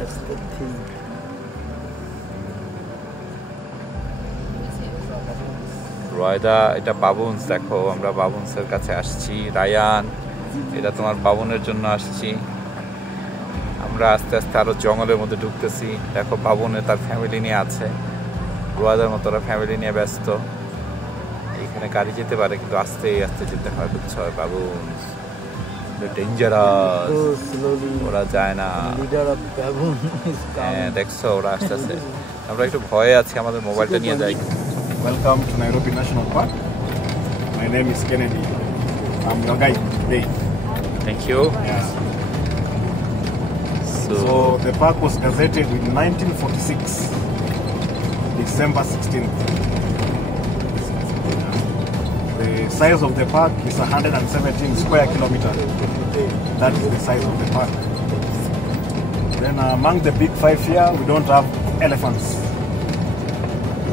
That's the thing. রয়দা, এটা বাবুন্স। দেখো আমরা বাবুন্সের কাছে আসছি। রায়ান, এটা তোমার বাবুনের জন্য আসছি। আমরা আস্তে আস্তে আরো জঙ্গলের মধ্যে ঢুকতেছি। দেখো বাবুনে তার ফ্যামিলি নিয়ে আছে, রয়দার মতো ওরা ফ্যামিলি নিয়ে ব্যস্ত। এখানে গাড়ি যেতে পারে কিন্তু আস্তে আস্তে যেতে হয়, বুঝছো? বাবুন্স ডেঞ্জারাস, ওরা যায় না। হ্যাঁ দেখছো ওরা আসতেছে, আমরা একটু ভয়ে আছি, আমাদের মোবাইলটা নিয়ে যাই। Welcome to Nairobi National Park. My name is Kennedy. I'm your guide today. Thank you. Yeah. So the park was gazetted in 1946, December 16th. The size of the park is 117 square kilometers. That is the size of the park. Then among the big five here, we don't have elephants.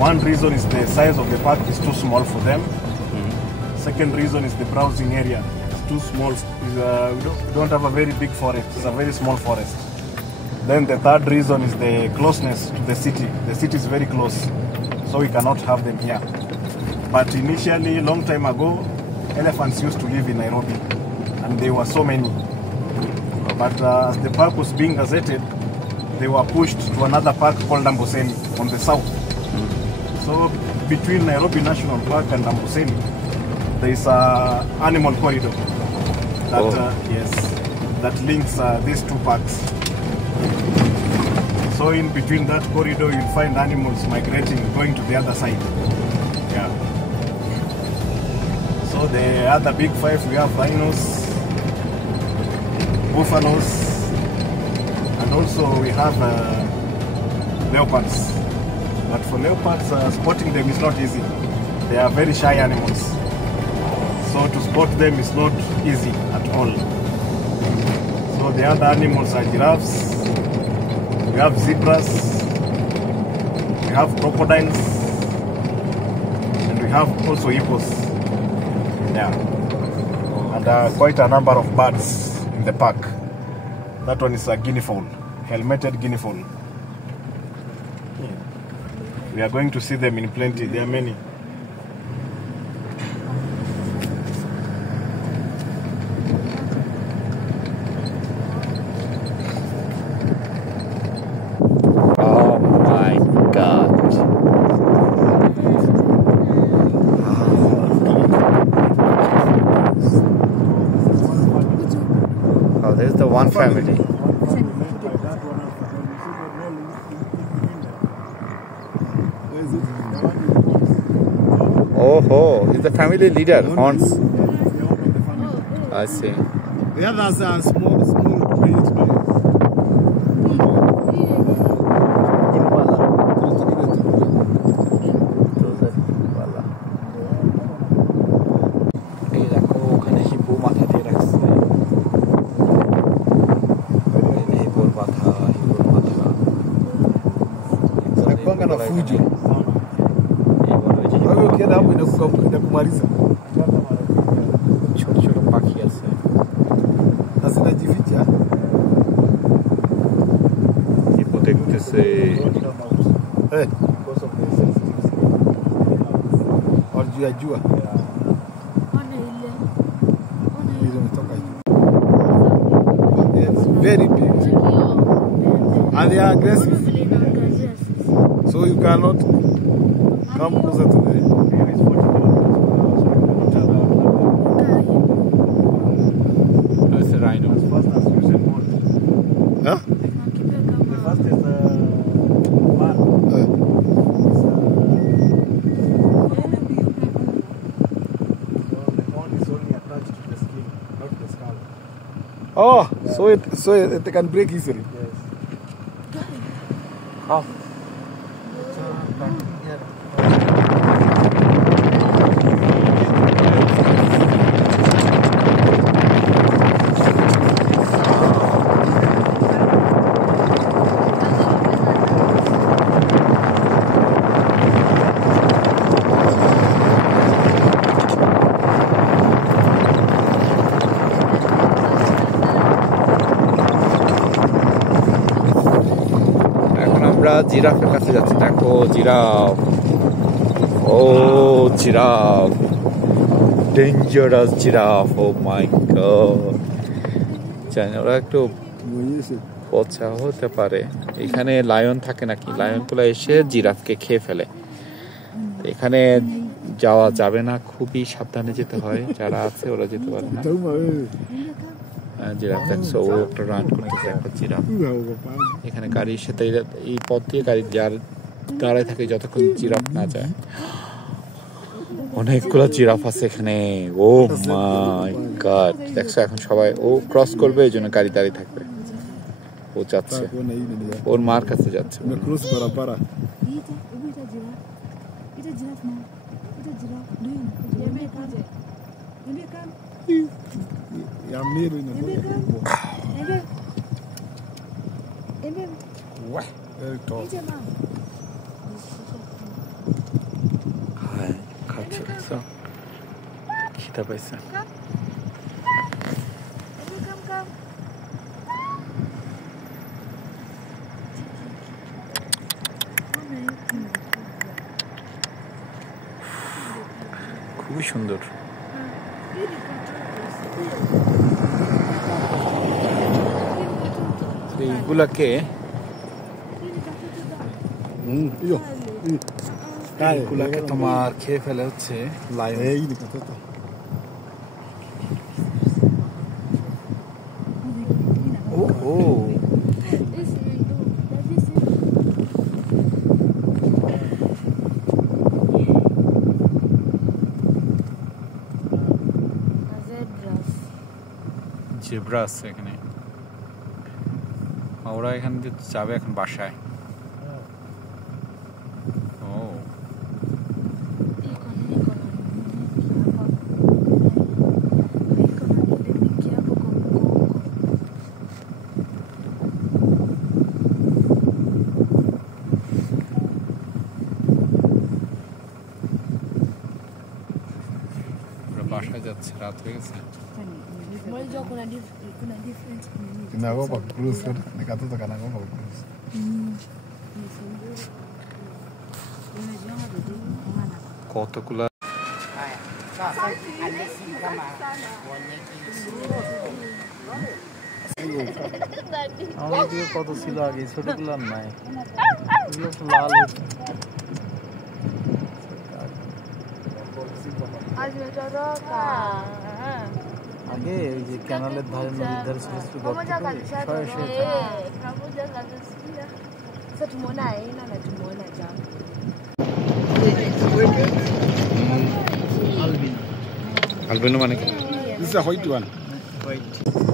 One reason is the size of the park is too small for them. Second reason is the browsing area. It's too small. We don't have a very big forest. It's a very small forest. Then the third reason is the closeness to the city. The city is very close, so we cannot have them here. But initially, a long time ago, elephants used to live in Nairobi, and there were so many. But as the park was being gazetted, they were pushed to another park called Amboseli on the south. So between Nairobi National Park and Amboseli, there is an animal corridor that that links these two parks. So in between that corridor, you'll find animals migrating, going to the other side. Yeah. So the other big five, we have rhinos, buffaloes, and also we have leopards. But for leopards, spotting them is not easy. They are very shy animals. So to spot them is not easy at all. So the other animals are giraffes, we have zebras, we have crocodiles, and we have also hippos. Yeah. And quite a number of birds in the park. That one is a guinea fowl, helmeted guinea fowl. We are going to see them in plenty. There are many. Oh my God. Oh, there's the one family. Oh, he's the family leader, Hans. I see. The others are small village boys. এই দেখো ওখানে হিপো মাথা দিয়ে রাখছে। হিপোর মাথা। Nakuanga na fujo. Wewe ukienda hapo inakumaliza. ছোট ছোট পাখি আছে na zinajificha. হিপো দেখতেছে। Jua hizo mtoka juu. It's very big and they are aggressive, so you cannot come closer to them. That's a rhino. Huh? The fastest man. Oh, so it can break easily. Yes. How? জিরাফের কাছে যাচ্ছি। দেখো জিরাফ, ও giraffe, dangerous giraffe, ও মাই গড। জানি ওরা একটু পচা হতে পারে। এখানে লায়ন থাকে নাকি, লায়নগুলো এসে জিরাফকে খেয়ে ফেলে। এখানে যাওয়া যাবে না, খুবই সাবধানে যেতে হয়, যারা আছে ওরা যেতে পারে না। জিরাফ দেখছো, ও একটা রান করতেছে, একটা জিরাফ। এখানে গাড়ির সাথে এই পথ দিয়ে গাড়ি যার দাঁড়ায় থাকে যতক্ষণ জিরাফ না যায়। অনেকগুলো জিরাফ আছে এখানে, ও মাই গড। দেখছো এখন সবাই ও ক্রস করবে, এই জন্য গাড়ি দাঁড়িয়ে থাকবে। ও যাচ্ছে, ওর মার কাছে যাচ্ছে। খাচ্ছে, দেখছো খিদা পাইছে। খুবই সুন্দর। এইগুলাকে তোমার খেয়ে ফেলে হচ্ছে লায়ন। ও জেব্রা আছে এখানে। ওরা এখান দিয়ে যাবে এখন বাসায়। ও বাসায় যাচ্ছে, রাত হয়ে গেছে। Naogopa cruise, ni katoto kanaogopa cruise. কতগুলা আমাদের দিকে কত ছিল আগে, ছোটগুলো আর নাই, এগুলো তো লাল। আগে ওই যে ক্যানালের ধারে, নদীর ধারে ছোট ছোট গর্ত করে শয়ে শয়ে আলবিনো মানে কি? This is a white one. White.